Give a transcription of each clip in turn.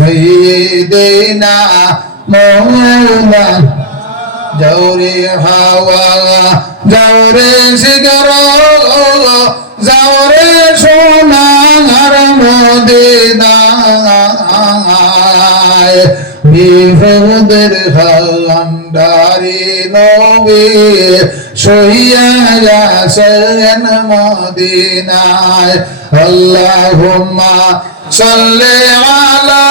سيدنا مولانا جوري هوا جوري سيگرو جوري সোনার মদিনা বিপদের ভান্ডারি নবী শুইয়া আছেন মদিনায় আল্লাহুম্মা সাল্লি আলা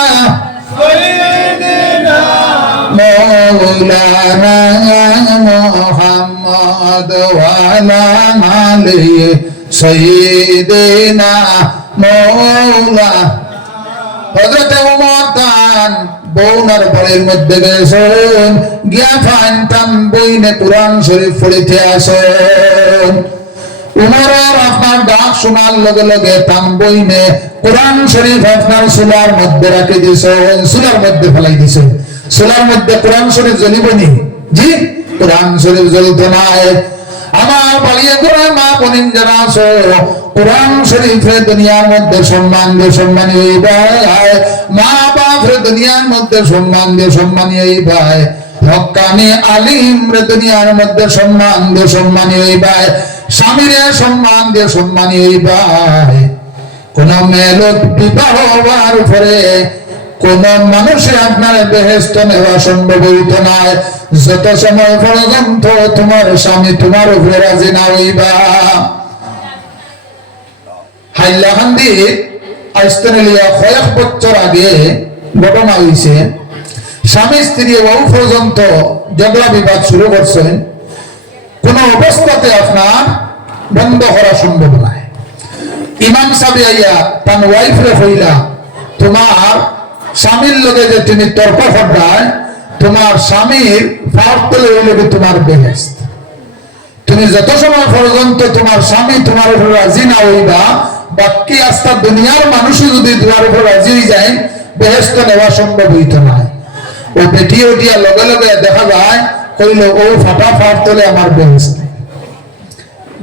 সাইয়্যিদিনা মাওলানা মুহাম্মদ ওয়া আলা আলি সাইয়্যিদিনা মাওলানা হযরত ওমর তান বউনার বাড়ির মধ্যে গেছেন গিয়া ফান্তাম বইনে কুরআন শরীফ পড়িতে আসেন উমরের আপনার ডাক শোনার লগে লগে তাম বইনে কুরআন শরীফ আপনার সুলার মধ্যে রাখে দিয়েছেন সুলার মধ্যে ফেলাই দিয়েছেন সুলার মধ্যে কুরআন শরীফ জ্বলিবনি জি কুরআন শরীফ জ্বলতো না আমার বাড়িয়ে করে মা বোনিন যারা আছো কুরআন শরীফে দুনিয়ার মধ্যে সম্মান দিয়ে সম্মানী হইবে মা বাপরে দুনিয়ার মধ্যে সম্মান দিয়ে সম্মানী হইবে হক্কানি আলিম রে দুনিয়ার মধ্যে সম্মান দিয়ে সম্মানী হইবে স্বামীরে সম্মান দিয়ে সম্মানী হইবে কোন মেলোক বিবাহ হওয়ার উপরে কোন মানুষে আপনার বেহেশত নেওয়া সম্ভব হইত না যত সময় পর্যন্ত তোমার স্বামী তোমার উপরে রাজি না হইবা হাইলাকান্দি অস্ট্রেলিয়া কয়েক বছর আগে ঘটনা হয়েছে স্বামী স্ত্রী বহু পর্যন্ত ঝগড়া বিবাদ শুরু করছেন কোন অবস্থাতে আপনার বন্ধ করা সম্ভব নয় ইমাম সাহেব আইয়া তার ওয়াইফ রে কইলা তোমার স্বামীর লগে যে তুমি তর্ক করবায় তোমার স্বামীর ফাঁক তলে হইলে তোমার বেহেশত তুমি যত সময় পর্যন্ত তোমার স্বামী তোমার উপর রাজি না হইবা বাকি আস্থা দুনিয়ার মানুষই যদি তোমার উপর রাজি হয়ে যায় বেহেশত নেওয়া সম্ভব হইত না ও বেটি উঠিয়া লগে লগে দেখা যায় কইল ও ফাটা ফাট তলে আমার বেহেশত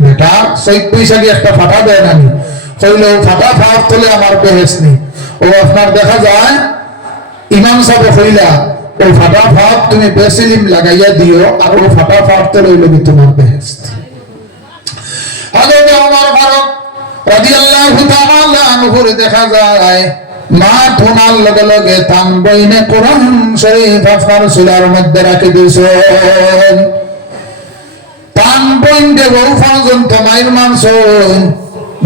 বেটা সৈক পয়সাকে একটা ফাটা দেয় না কইল ও ফাটা ফাট তলে আমার বেহেশত নেই ও আপনার দেখা যায় ইমাম সাহেব কইলা ও ফাটা ফাট তুমি বেসিলিম লাগাইয়া দিও আর ও ফাটা ফাট তলে হইল তোমার বেহেশত হযরত ওমর ফারুক রাদিয়াল্লাহু তাআলা আনহু দেখা যায় মা তোমার লগে লগে তান বইনে কোরআন শরীফ আপনার সুলার মধ্যে রাখে দিয়েছেন তান বইন দে বহু পর্যন্ত মায়ের মানছেন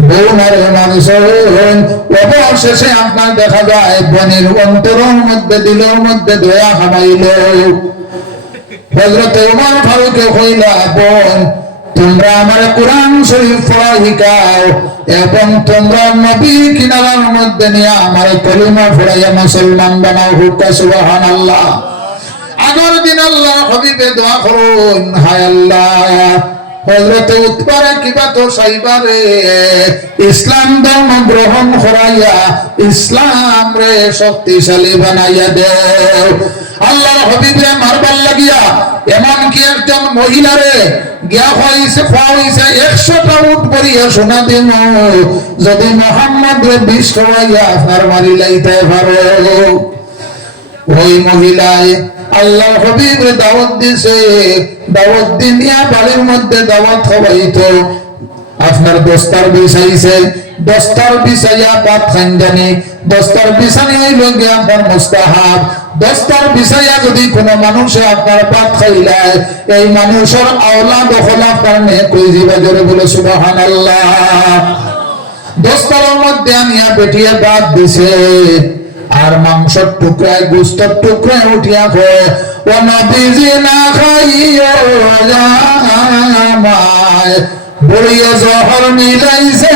বউ মারে মানছেন অবশেষে আপনার দেখা যায় বনের অন্তরের মধ্যে দিলের মধ্যে দয়া হামাইল হযরত ওমর ফারুক কইলা বোন তোমরা আমার কোরআন শরীফ পড়া শিখাও এবং তোমরা নবী কিনারার মধ্যে নিয়ে আমার কলিমা পড়াইয়া মুসলমান বানাও হুক্কা সুবহানাল্লাহ আগর দিন আল্লাহ হাবিবে দোয়া করুন হায় আল্লাহ হযরত উতবারে কিবা তো সাইবারে ইসলাম ধর্ম গ্রহণ করাইয়া ইসলাম রে শক্তিশালী বানাইয়া দেও আল্লাহর হাবিবে মারবার লাগিয়া এমন কি একজন মহিলারে গিয়া হইছে খাওয়াইছে 100টা উট পরিয়া সোনা দিন যদি মুহাম্মদ রে বিষ খাওয়াইয়া আপনার মারি লাইতে পারো ওই মহিলায় আল্লাহ হাবিব রে দাওয়াত দিছে দাওয়াত দিয়া বাড়ির মধ্যে দাওয়াত খাওয়াইতো আপনার দস্তার বিছাইছে দস্তার বিছাইয়া পাত খানজানি দস্তার বিছানি হইল গিয়া আপনার মুস্তাহাব দস্তার বিছাইয়া যদি কোনো মানুষে আপনার পাত খাইলায় এই মানুষের আওলাদ হলা কারণে কই দিবা জোরে বলে সুবহানাল্লাহ দস্তারের মধ্যে আনিয়া বেটিয়া ভাত দিছে আর মাংসের টুকরায় গোশতের টুকরায় উঠিয়া কয় ও নবীজি না খাইও জামাই বড়িয়া জহর মিলাইছে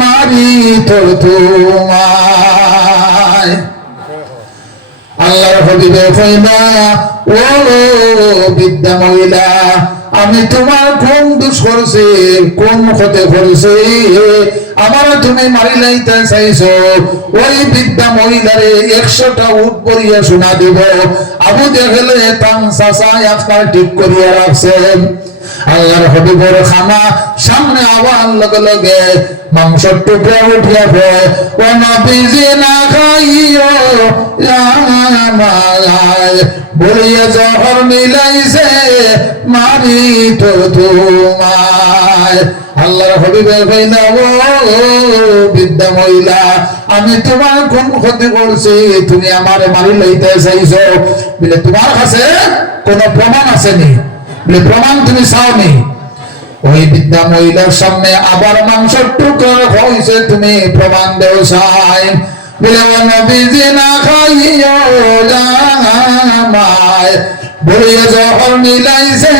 মারি তোর তোমায় আল্লাহর হাবিবে কইলা ও বিদ্যা মহিলা আমি তোমার কোন দোষ করছি কোন ক্ষতি করছি আমার তুমি মারি লাইতে চাইছো ওই বিদ্যা মহিলারে 100টা উট পরিয়া শোনা দিব আবু দেখলে তান চাচা আপনার ঠিক করিয়া রাখছেন আল্লাহর হাবিবের খানা সামনে আওয়াজ লগে লগে মাংসের টুকরা উঠিয়া পড়ে ও নবীজি না খাইও আমায় বলিয়া জহর মিলাইছে মারি তো তোমায় আল্লাহর হাবিবের কইলা ও বৃদ্ধা মহিলা আমি তোমার কোন ক্ষতি করছি তুমি আমারে মারি লইতে চাইছো বলে তোমার কাছে কোন প্রমাণ আসেনি বলে প্রমাণ তুমি চাওনি ওই বৃদ্ধা মহিলার সামনে আবার মাংসের টুকরা হইছে তুমি প্রমাণ দেও চাই বলে নবীজি না খাইও আমায় বলিয়া জহর মিলাইছে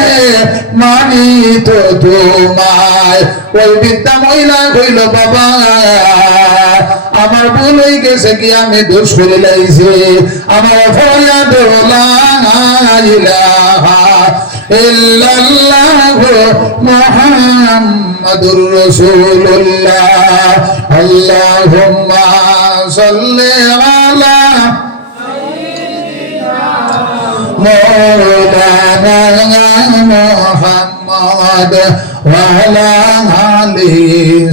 মানি তো তোমায় ওই বৃদ্ধা মহিলা কইল বাবা আমার ভুল হয়ে গেছে কি আমি দোষ করে লাইছি আমার ফরিয়াদ লা ইলাহা ইল্লাল্লাহু মুহাম্মাদুর রাসূলুল্লাহ আল্লাহুম্মা সাল্লি আলা مولانا محمد وعلى آل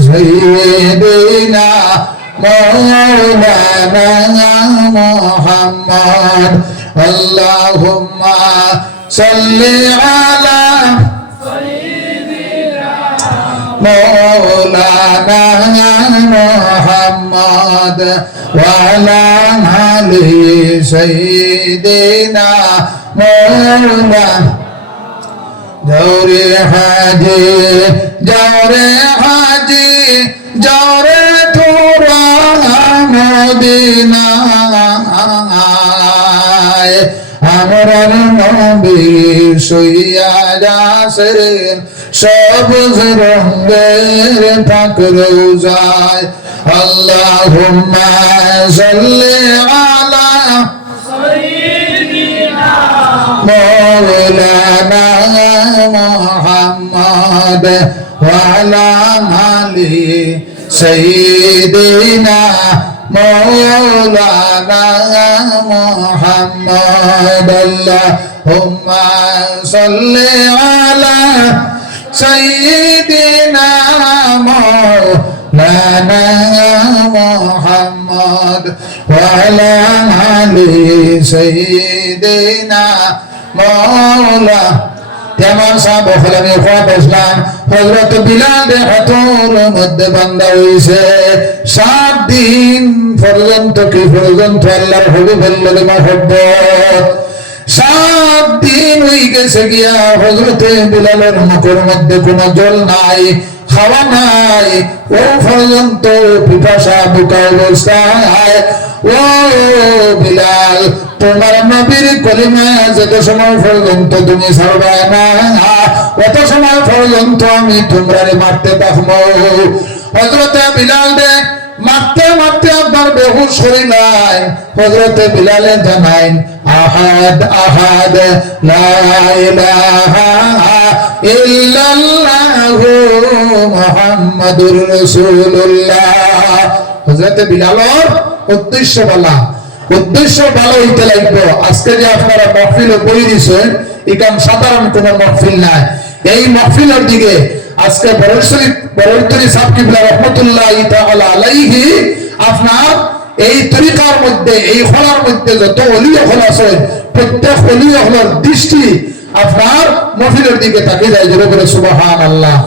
سيدنا مولانا محمد اللهم صل على مولانا محمد وعلى آل سيدنا مولانا جوري حاجي جوري حاجي جوري تورا مدينة আমরার নবী শুইয়া যাসেন সবুজ রঙের পাক রোজায় আল্লাহুম্মা সাল্লি আলা সাইয়্যিদিনা মাওলানা মুহাম্মদ ওয়া আলা আলি সাইয়্যিদিনা مولانا محمد اللهم صل على سيدنا مولانا محمد وعلى آل سيدنا مولانا তেমন সাহেব ফলামি খাওয়া বসলাম হযরত বিলাল হাতুর মধ্যে বান্দা হইছে 7 দিন পর্যন্ত কি পর্যন্ত আল্লাহর হাবিবের লগে মহব্বত 7 দিন হই গেছে গিয়া হযরতে বিলালের মুখের মধ্যে কোনো জল নাই খাওয়া নাই ও পর্যন্ত পিপাসা বুকা অবস্থায় ও বিলাল তোমার নবীর কলিমা যত সময় পর্যন্ত তুমি ছাড়বা না অত সময় পর্যন্ত আমি তোমরারে মারতে থাকবো হযরতে বিলাল রে মারতে মারতে একবার বেহুশ হয়ে নাই হযরতে বিলালে জানাইন আহাদ আহাদ লা ইলাহা ইল্লাল্লাহু মুহাম্মাদুর রাসূলুল্লাহ হযরতে বিলালের উদ্দেশ্য ভালো হইতে লাগবে আজকে যে আপনারা মাহফিল বই দিছেন এখান সাধারণ কোন মাহফিল নাই এই মাহফিলের দিকে আজকে বরৈতরী সাহেব কিবলা রাহমাতুল্লাহি তাআলা আলাইহি আপনার এই তরিকার মধ্যে এই খোলার মধ্যে যত ওলিয়া খোলা আছে প্রত্যেক ওলিয়া খোলার দৃষ্টি আপনার মাহফিলের দিকে তাকিয়ে যায় জোরে করে সুবহানাল্লাহ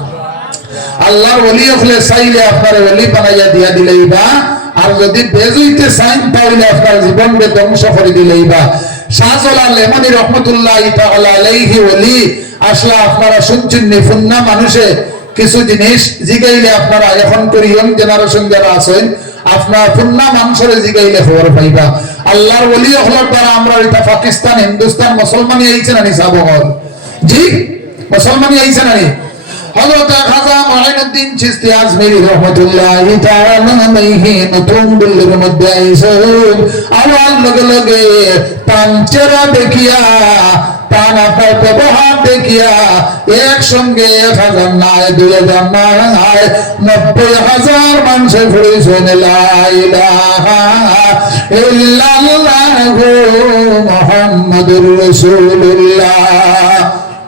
আল্লাহর ওলিয়া খোলে চাইলে আপনার ওলি বানাইয়া দিয়া দিলেই বা আর যদি বেজুইতে চাইন তাহলে আপনার জীবনকে ধ্বংস করে দিলেই বা শাহজালাল লেমনি রহমতুল্লাহি তাআলা আলাইহি ওলি আসলে আপনারা শুনছেন নি ফুন্না মানুষে কিছু জিনিস জিগাইলে আপনারা এখন করি ইয়ং জেনারেশন যারা আছেন আপনার ফুন্না মানুষের জিগাইলে খবর পাইবা আল্লাহর ওলি হওয়ার দ্বারা আমরা এটা পাকিস্তান হিন্দুস্তান মুসলমানি আইছে না নি সাবগল জি মুসলমানি আইছে না নি হযরত খাজা মুঈনুদ্দিন চিশতি আজমিরি রাহমাতুল্লাহি তাআলা আলাইহি নতুন দিল্লির মধ্যে আইছেন আওয়াজ লগে লগে পাঞ্চেরা দেখিয়া তান আপনার ব্যবহার দেখিয়া একসঙ্গে 1000 নয় 2000 নয় 90,000 মানুষে ঘুরেছেন লা ইলাহা ইল্লাল্লাহু মুহাম্মাদুর রাসূলুল্লাহ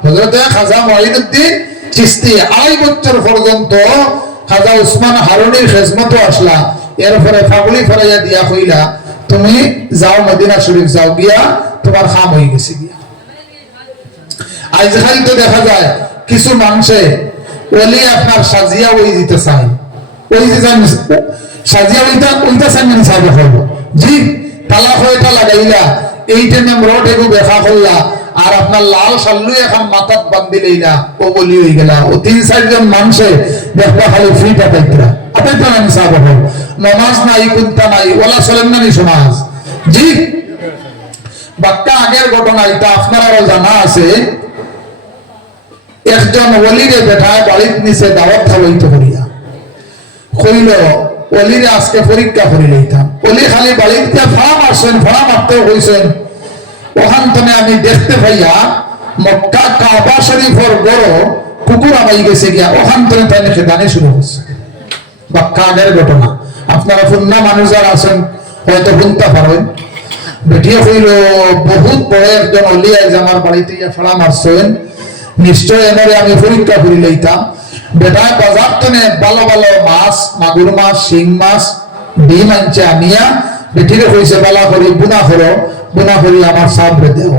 হযরত খাজা মুঈনুদ্দিন চিস্তি 2.5 বছর পর্যন্ত খাজা উসমান হারুনির খেজমত আসলা, এরপরে ফাগুলি ফরাইয়া দিয়া কইলা তুমি যাও মদিনা শরীফ যাও, গিয়া তোমার খাম হয়ে গেছে গিয়া। আজকাল তো দেখা যায় কিছু মানুষে ওলি আপনার সাজিয়া ওই দিতে চায়, ওই যে সাজিয়া ওইটা চাই মানে সাবে হল জি তালা হয়টা লাগাইলা এই টাইমে রড এগু দেখা করলা আর আপনার লাল সাল্লু এখন মাথাত বান্ধি লইলা ও বলি হয়ে গেলা। ও 3-4 জন মানুষে দেখবা খালি ফ্রি পাতাইতরা আতাইতো না সাবে হল, নামাজ নাই কুনতা নাই ওলা চলেন না নি সমাজ জি। বাক্কা আগের ঘটনা এটা আপনারাও জানা আছে। একজন ওলিরে বেটায় বাড়ির নিচে দাওয়াত খাওয়াইতে করিয়া কইল ওলিরে আজকে পরীক্ষা করি লইতাম। ওলি খালি বাড়িতে ফাড়া মারছেন, ফাড়া মারতেও কইছেন ওখান থেকে আমি দেখতে পাইয়া মক্কা কাবা শরীফের গড় কুকুর আমাই গেছে গিয়া ওখান থেকে তাই খেদানি শুরু হচ্ছে। বাক্কা আগের ঘটনা আপনারা ফুন্না মানুষ যারা আছেন হয়তো শুনতে পারেন। বেটিয়ে কইল বহুত বড় একজন ওলি আজ আমার বাড়িতে ইয়া ফাড়া মারছেন, নিশ্চয় এনারে আমি পরীক্ষা করি লইতাম। বেটায় বাজার থেকে ভালো ভালো মাছ, মাগুর মাছ, শিং মাছ, ডিম আনছে আনিয়া বেটিরে কইছে বালা করি বুনা করো, বুনা করি আমার সাবরে দেও।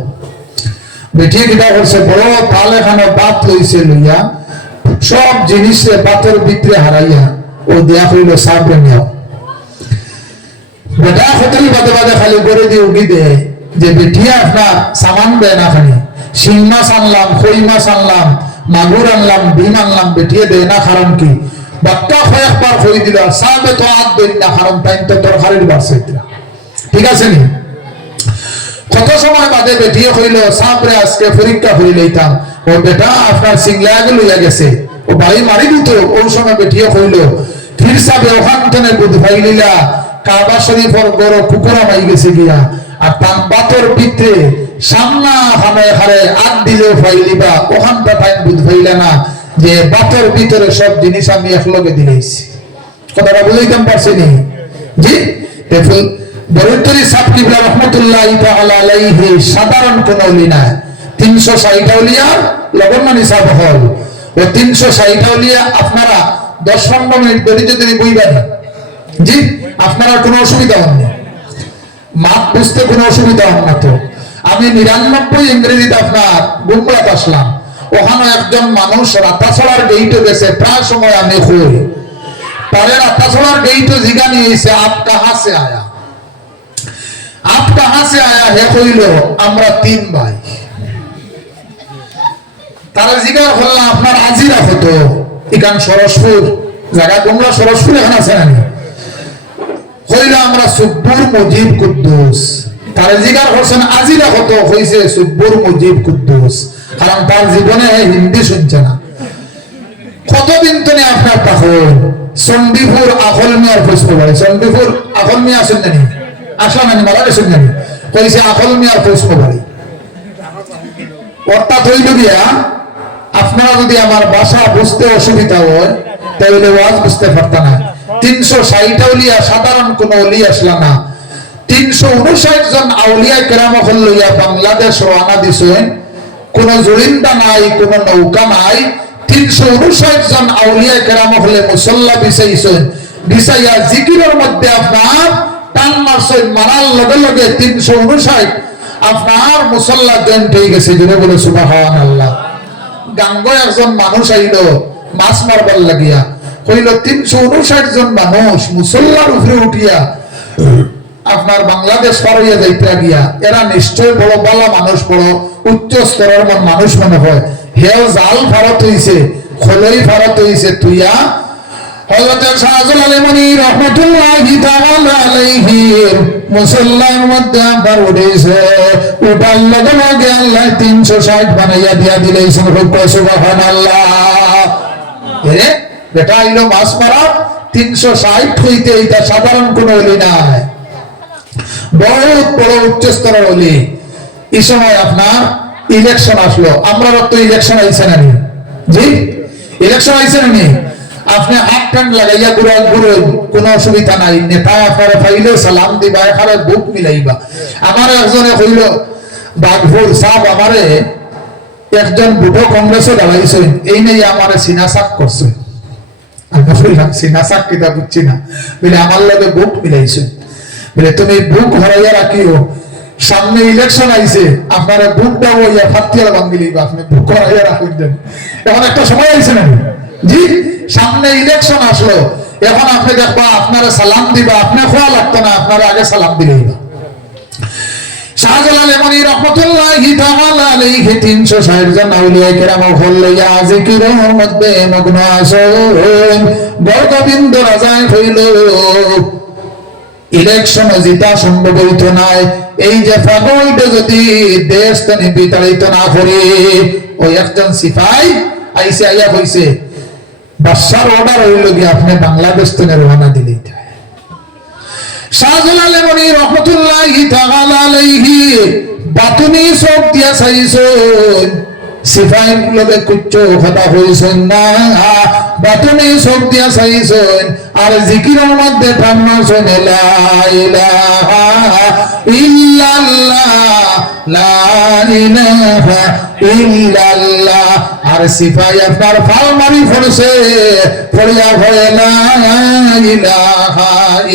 বেটিয়ে কিটা করছে বড় তাল এখানে বাত লইছে লইয়া সব জিনিসে বাতের ভিতরে হারাইয়া ও দেয়া কইল সাবরে নেও। বেটা হতরি বাদে বাদে খালি করে দিয়ে উগি দেয় যে বেটিয়া আপনার সামান দেয় না খানি শিং মাছ আনলাম, খই মাছ আনলাম, মাগুর আনলাম, ডিম আনলাম, বেটিয়ে দেয় না। কারণ কি বাক্কা কয়েকবার খই দিল সাবে তো আদ দেন না, কারণ তাই তো তরকারির বাড়ছে। ঠিক আছে নি? কত সময় বাদে বেটিয়ে কইল সাবরে আজকে পরীক্ষা করি লইতাম। ও বেটা আপনার সিংলা লইয়া গেছে, ও বাড়ি মারি দিত। ওই সময় বেটিয়ে কইল ফির সাবে ওখান থেকে বুধ ভাইলিলা কাবা শরীফের গড় কুকুরা মাই গেছে গিয়া আর তার বাতর ভিতরে সামনা হামে হারে আগ দিলেও ফাইলিবা ওখানটা টাইম বুঝ ফাইলা না যে বাতের ভিতরে সব জিনিস আমি একলগে দিলেছি। কথাটা বুঝাইতাম পারছি নি জি? দেখুন বরুত্তরি সাহেব কিবলা রহমতুল্লাহ তাআলা আলাইহি সাধারণ কোন ওলি না, 360 ওলিয়া লগনমানি সাহেব হল। ও 360 ওলিয়া আপনারা 10-15 মিনিট ধরে যদি বইবেন জি আপনারা কোনো অসুবিধা হবে না, মাপ বুঝতে কোনো অসুবিধা হবে না। তো আমি 99 ইংরেজিতে আপনার গুমরাত আসলাম, ওখানে একজন মানুষ রাতাছড়ার গেইটে গেছে, প্রায় সময় আমি কই তারে রাতাছড়ার গেইটে জিগা নিয়েছে আপ কাহা সে আয়া, আপ কাহা সে আয়া। হে কইল আমরা 3 ভাই। তারা জিজ্ঞাসা করলাম আপনার আজিরা হতো এখান সরসপুর জায়গা, তোমরা সরসপুর এখানে আছে না? কইল আমরা সুব্বুর মুজিব কুদ্দুস। তারা জিজ্ঞাসা করছেন আজিরা হতো, হইছে সুব্বুর মুজিব কুদ্দুস, কারণ তার জীবনে হিন্দি শুনছে না। কতদিন তুমি আপনার তখন চণ্ডীপুর আখল মিয়ার পুষ্প বাড়ি, চণ্ডীপুর আখল মিয়া আসেন জানি আসা নানি মারা গেছেন জানি, কইছে আখল মিয়ার পুষ্প বাড়ি। অর্থাৎ হইল গিয়া আপনারা যদি আমার ভাষা বুঝতে অসুবিধা হয় তাহলে ওয়াজ বুঝতে পারতাম না। 360 আউলিয়া সাধারণ কোন ওলি আসলা না, 359 জন আউলিয়া কেরাম লইয়া বাংলাদেশ রওনা দিছেন। কোন জুরিন্দা নাই, কোন নৌকা নাই, 359 জন আউলিয়া কেরাম হলে মুসল্লা বিছাইছেন। বিছাইয়া জিকিরের মধ্যে আপনার টান মারছেন, মারার লগে লগে 359 আপনার মুসল্লা জয়েন্ট হয়ে গেছে। জুড়ে বলে সুবহানাল্লাহ। গাঙ্গ একজন মানুষ আইল মাছ মারবার লাগিয়া, কইল 359 জন মানুষ মুসল্লার উপরে উঠিয়া আপনার বাংলাদেশ পার হইয়া যাইতে গিয়া এরা নিশ্চয় বড় বালা মানুষ, বড় উচ্চ স্তরের মানুষ মনে হয়। হেও জাল ভারত হইছে, খলই ভারত হইছে তুইয়া। হযরত শাহজালাল আলাইহি রাহমাতুল্লাহি তাআলা আলাইহি মুসল্লার মধ্যে আবার উঠেছে, উঠার লগে লগে আল্লাহ 360 বানাইয়া দিয়া দিলেছেন। সুবহানাল্লাহ। এ বেটা আইলো মাছ মারা 360 হইতে, এটা সাধারণ কোন ওলি নাই, বহুত বড় উচ্চ স্তরের ওলি। এই সময় আপনার ইলেকশন আসলো, আমরা তো ইলেকশন আইছে না নি জি? ইলেকশন আইছে না নি? আপনি হাত টান লাগাইয়া ঘুরে ঘুরে কোন অসুবিধা নাই, নেতা আপনারা পাইলে সালাম দিবা, এখানে বুক মিলাইবা। আমার একজনে কইল বাগফুল সাহেব আমারে একজন বুড়ো কংগ্রেসে দাঁড়াইছেন, এই নিয়ে আমার সিনাসাক করছে। আমি বললাম সিনাসাক কিতা বুঝছি না, বলে আমার লগে বুক মিলাইছে, বলে তুমি বুক হরাইয়া রাখিও, সামনে ইলেকশন আইছে, আপনারা বুকটা হইয়া ফাতিয়াল বাঙ্গিলি, আপনি বুক হরাইয়া রাখুন দেন। এখন একটা সময় আইছে না জি, সামনে ইলেকশন আসলো, এখন আপনি দেখবা আপনারা সালাম দিবা, আপনি খোয়া লাগতো না, আপনারা আগে সালাম দিলেই না। শাহজালাল এমনি রহমতুল্লাহি তাআলা আলাইহি 360 জন আউলিয়া কেরাম হল্লাইয়া জিকিরের মধ্যে মগ্ন আছেন। গর্গবিন্দ রাজায় হইল ইলেকশন জিতা সম্ভব হইতো নাই, এই যে পাগলটা যদি দেশ তানি বিতাড়িত না করে, ওই একজন সিপাই আইসে আইয়া কইছে বাদশার অর্ডার হইল কি আপনি বাংলাদেশ থেকে রওনা দিলেই। শাহজালাল এমনি রহমতুল্লাহি তাআলা আলাইহি বাতুনি সব দিয়া চাইছেন, সিপাই লগে কুচ্চো কথা হইছেন না, বাতুনি সব দিয়া চাইছেন, আর জিকিরের মধ্যে টানছেন লা ইলাহা ইল্লাল্লাহ লা ইলাহা ইল্লাল্লাহ। আর সিপাই আপনার ফাল মারি পড়ছে, পড়িয়া ভয়ে লা ইলাহা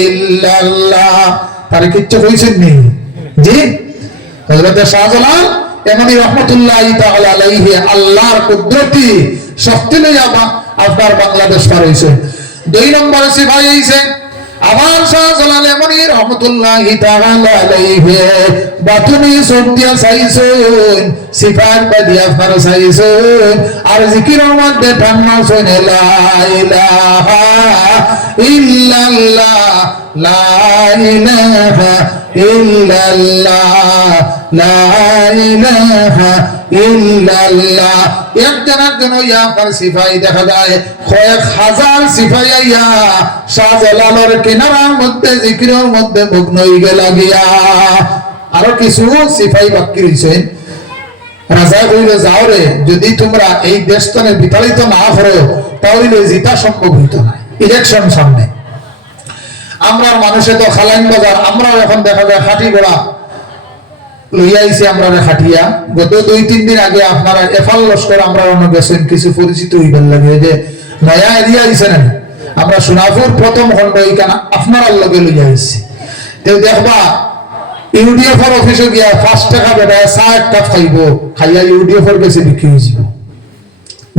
ইল্লাল্লাহ, তার কিচ্ছু কইছেন নি জি। হযরত শাহজালাল এমনি রহমতুল্লাহি তাআলা আলাইহি আল্লাহর কুদরতি শক্তি লইয়া আপনার বাংলাদেশ পার হইছে। 2 নম্বরে সিপাই আইছে আবার শাহজালাল এমনি রহমতুল্লাহি তাআলা আলাইহি বাতুনি সন্ধিয়া চাইছেন, সিফাত বাদি আপনার চাইছেন, আর জিকিরের মধ্যে টানছেন লা ইলাহা ইল্লাল্লাহ লা ইলাহা ইল্লাল্লাহ লা ইলাহা ইল্লাল্লাহ। একজন ইয়া আপনার সিপাই দেখা যায় কয়েক হাজার সিপাই আইয়া শাহজালালের কিনারার মধ্যে জিকিরের মধ্যে মগ্ন হইয়া লাগিয়া। আরো কিছু সিপাই বাকি রইছেন, রাজা কইলে যাও রে, যদি তোমরা এই দেশটানে বিতাড়িত না করো তাহলে জিতা সম্ভব হইতো না। ইলেকশন সামনে, আমরা মানুষে তো খালাইন বাজার, আমরাও এখন দেখা যায় হাঁটি ঘোড়া লইয়া আইছি, আমরা হাঁটিয়া গত 2-3 দিন আগে আপনারা এফাল লস্কর আমরা অন্য গেছেন, কিছু পরিচিত হইবার লাগে যে নয়া এরিয়া আইছে না, আমরা সোনাপুর প্রথম খন্ড এইখানে আপনার লগে লইয়া আইছি। তো দেখবা ইউডিএফ এর অফিসে গিয়া 5 টাকা বেড়ায় চা এক কাপ খাইব, খাইয়া ইউডিএফ এর কাছে বিক্রি হয়েছিল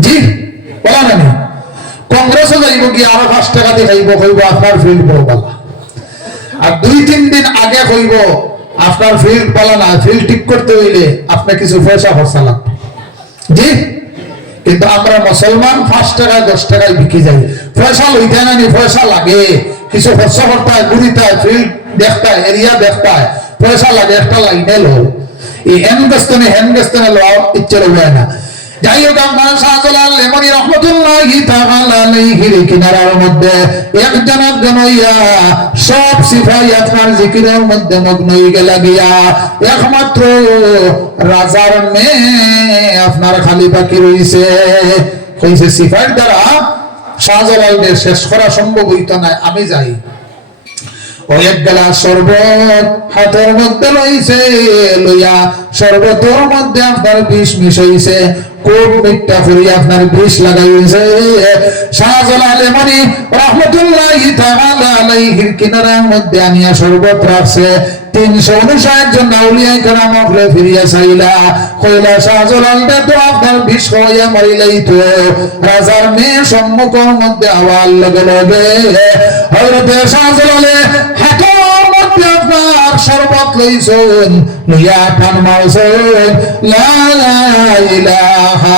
জি, বলা না। কংগ্রেসও যাইব গিয়া আরো 5 টাকা দিয়ে খাইব, কইব আপনার ফিল্ড বড় পালা। আর 2-3 দিন আগে কইব আপনার ফিল্ড পালা না, ফিল্ড ঠিক করতে হইলে আপনার কিছু পয়সা খরচা লাগবে জি। কিন্তু আমরা মুসলমান 5 টাকায় 10 টাকায় বিক্রি যাই, পয়সা লইতে না, পয়সা লাগে, কিছু খরচা করতে হয়, ঘুরিতে হয়, ফিল্ড দেখতে হয়, এরিয়া দেখতে হয়, পয়সা লাগে, একটা লাইনে লো, এই হ্যান গেস্তনে লওয়া ইচ্ছে হয় না। যাই হোক আপনার শাহজালাল এমনি রহমতুল্লাহি তাআলা আলাইহি কিনারার মধ্যে একজন হইয়া সব সিপাই আপনার জিকিরের মধ্যে মগ্ন হইয়া লাগিয়া, একমাত্র রাজার মেয়ে আপনার খালি বাকি রইছে। কইছে সিপাইর দ্বারা শাহজালালকে শেষ করা সম্ভব হইতো না, আমি যাই। এক গ্লাস শরবত হাতের মধ্যে লইছে, লইয়া শরবতের মধ্যে আপনার বিষ মিশাইছে, খুব মিঠা করিয়া আপনার বিষ লাগাইছে। শাহজালাল এমনি রহমতুল্লাহি তাআলা আলাইহির কিনারার মধ্যে আনিয়া শরবত রাখছে। 359 জন আউলিয়া কেরাম হলে ফিরিয়া চাইলা, কইলা শাহজালালটা তো আপনার বিষ খাওয়াইয়া মারিলাই, তো রাজার মেয়ে সম্মুখের মধ্যে আওয়াজ লগে লগে হযরত শাহজালালে হাতের মধ্যে আপনার শরবত লইছেন, লইয়া টান মারছেন লা ইলাহা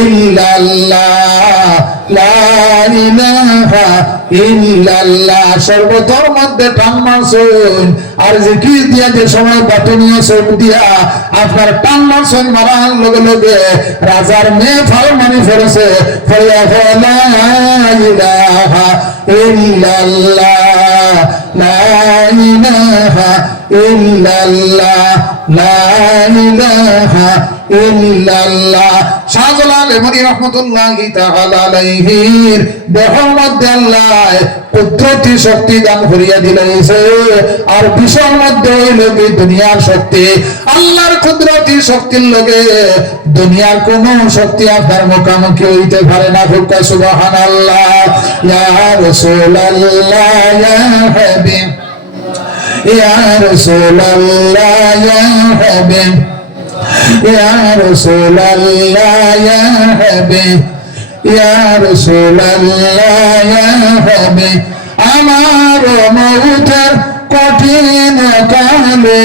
ইল্লাল্লাহ লা ইলাহা ইল্লাল্লাহ। শরবতের মধ্যে টান মারছেন, আর জিকির দিয়া যে সময় বাটনিয়া চোখ দিয়া আপনার টান মারছেন, মারার লগে লগে রাজার মেয়ে ফাল মানি ফেলেছে, ফরিয়া লা ইলাহা ইল্লাল্লাহ লা ইলাহা ইল্লাল্লাহ লা ইলাহা ইল্লাল্লাহ। শাহজালাল এমনি রহমতুল্লাহি তাআলা আলাইহির দেহের মধ্যে আল্লাহ কুদরতি শক্তি দান করিয়া দিলাইছে আর বিষয়ের মধ্যে হইল কি দুনিয়ার শক্তি আল্লাহর কুদরতি শক্তির লগে দুনিয়ার কোন শক্তি আপনার মুখামুখি হইতে পারে না ফুকা সুবহানাল্লাহ ইয়া রাসূলুল্লাহ ইয়া হাবিব ইয়া রাসূলুল্লাহ ইয়া হাবিব ইয়া রাসূলুল্লাহ ইয়া হাবিব ইয়া রাসূলুল্লাহ ইয়া হাবিব আমার মউতের কঠিন কালে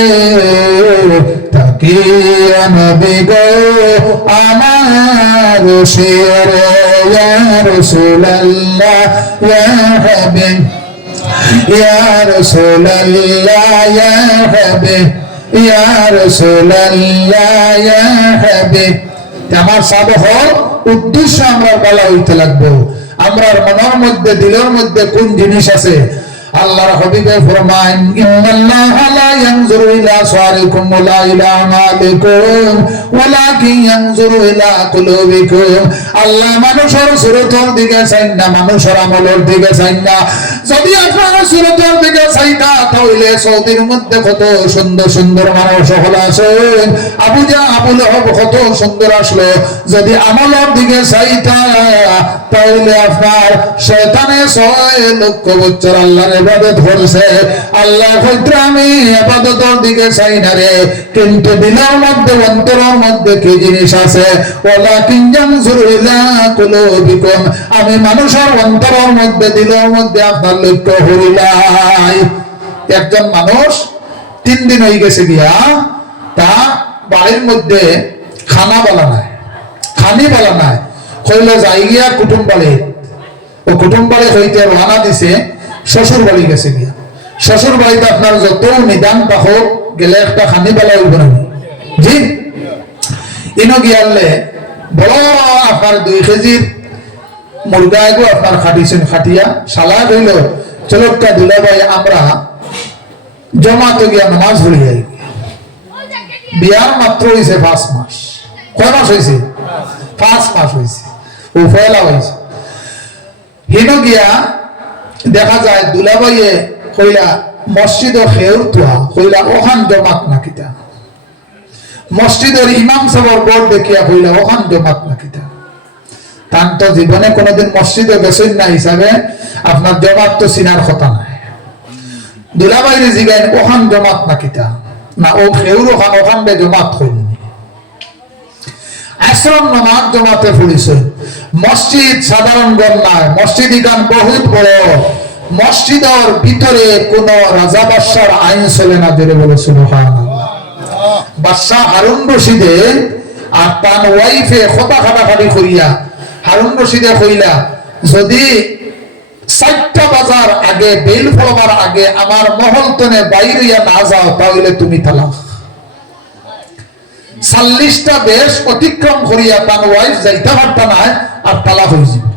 তাকিয়া নবী গো আমার শির ইয়া রাসূলুল্লাহ ইয়া হাবিব ইয়া রাসূলুল্লাহ ইয়া হাবিব ইয়া রাসূলুল্লাহ ইয়া হাবিব আমার সাবহর উদ্দেশ্য আমরা বলা হইতে লাগবে আমরার মনের মধ্যে দিলের মধ্যে কোন জিনিস আছে আল্লাহর হাবিবে ফরমান ইন্নাল্লাহা লা ইয়ানজুরু ইলা সারিকুম ওয়ালা ইলা আমালিকুম ওয়ালাকিন ইয়ানজুরু ইলা কুলুবিকুম আল্লাহ মানুষের সুরতের দিকে চাই না মানুষের আমলের দিকে চাই না যদি আপনারা সুরতের দিকে চাইতা তাহলে সৌদির মধ্যে কত সুন্দর সুন্দর মানুষ হল আছেন আবুল হব কত সুন্দর আসলো যদি আমলের দিকে চাইতা তাহলে আপনার শয়তানে 6 লক্ষ বছর আল্লাহর ইবাদত করছে আল্লাহ কইতে আমি ইবাদতের দিকে চাই না রে কিন্তু দিলের মধ্যে অন্তরের মধ্যে কি জিনিস আছে ওয়ালাকিন ইয়ানজুরু ইলা কুলুবিকুম আমি মানুষের অন্তরের মধ্যে দিলের মধ্যে আপনার লক্ষ্য হইলাই একজন মানুষ 3 দিন হয়ে গেছে গিয়া তা বাড়ির মধ্যে খানা বলা নাই খানি বলা নাই কইলো যাই গিয়া কুটুম বাড়ি ও কুটুম বাড়ি হইতে রওনা দিছে শ্বশুর বাড়ি গেছে গিয়া শ্বশুর বাড়িতে আপনার যত নিদান পাখো গেলে একটা খানি বেলা হইব না জি ইনো গিয়ালে বড় আপনার 2 কেজির মুরগা এগো আপনার খাটিছেন খাটিয়া সালা হইল চলকটা দুলা ভাই আমরা জমাতে গিয়া নামাজ পড়ি যাই বিয়ার মাত্র হইছে 5 মাস কয় মাস হইছে 5 মাস হইছে ও ফয়লা হইছে হিনো গিয়া দেখা যায় দুলাভাইয়ে কইলা মসজিদ খেউর তোয়া কইলা ওখান জমাত না কিতা মসজিদের ইমাম সাহেবের বোর্ড দেখিয়া কইলা ওখান জমাত না কিতা তান তো জীবনে কোনোদিন মসজিদে গেছেন না হিসাবে আপনার জমাত তো চিনার কথা নাই দুলাভাইরে জিগাইন ওখান জমাত না কিতা না ও খেউর ওখান বে জমাত হইনি আশ্রম নামাজ জমাতে পড়িছে মসজিদ সাধারণ গণনায় মসজিদ ইগান বহুত বড় মসজিদের ভিতরে কোন রাজা বাদশার আইন চলে না জোরে বলে সুবহানাল্লাহ বাদশা হারুন রশিদে আর তার ওয়াইফে খোটা খাটাখাটি করিয়া হারুন রশিদে কইলা যদি 4টা বাজার আগে বেল ফলবার আগে আমার মহল তনে বাইরে না যাও তাহলে তুমি তালাক 40টা দেশ অতিক্রম করিয়া তার ওয়াইফ যাইতে পারত না আর তালাক হয়ে যাবে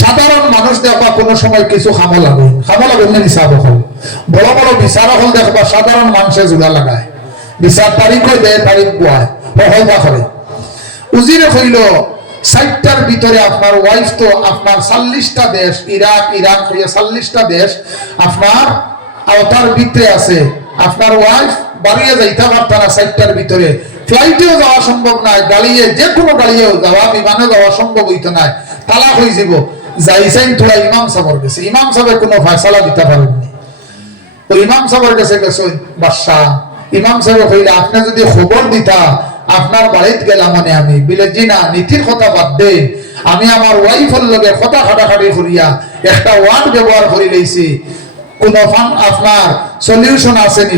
সাধারণ মানুষ দেখবা কোনো সময় কিছু খামো লাগে না হিসাব হল বড় বড় বিচারক হল দেখবা সাধারণ মানুষের জোড়া লাগায় বিচার তারিখও দেয় তারিখ পোয়ায় হলবা করে উজিরে কইল 4টার ভিতরে আপনার ওয়াইফ তো আপনার 40টা দেশ ইরাক হইয়া 40টা দেশ আপনার আওতার ভিতরে আছে আপনার ওয়াইফ বাড়িয়ে যাইতে পারত না 4টার ভিতরে ফ্লাইটেও যাওয়া সম্ভব নয় গাড়িয়ে যে কোনো গাড়িয়েও যাওয়া বিমানে যাওয়া সম্ভব হইতো না তালাক হয়ে যাব যাইছেন তোরা ইমাম সাহেবের গেছে ইমাম সাহেবের কোনো ফয়সালা দিতে পারেননি তো ইমাম সাহেবের কাছে গেছে বাদশাহ ইমাম সাহেব কইলা আপনি যদি খবর দিতা আপনার বাড়িতে গেলাম মানে আমি বিলে জি না নীতির কথা বাদ দে আমি আমার ওয়াইফের লগে কথা খাটাখাটি করিয়া একটা ওয়ার্ড ব্যবহার করে লইছি কোন আপনার সলিউশন আসেনি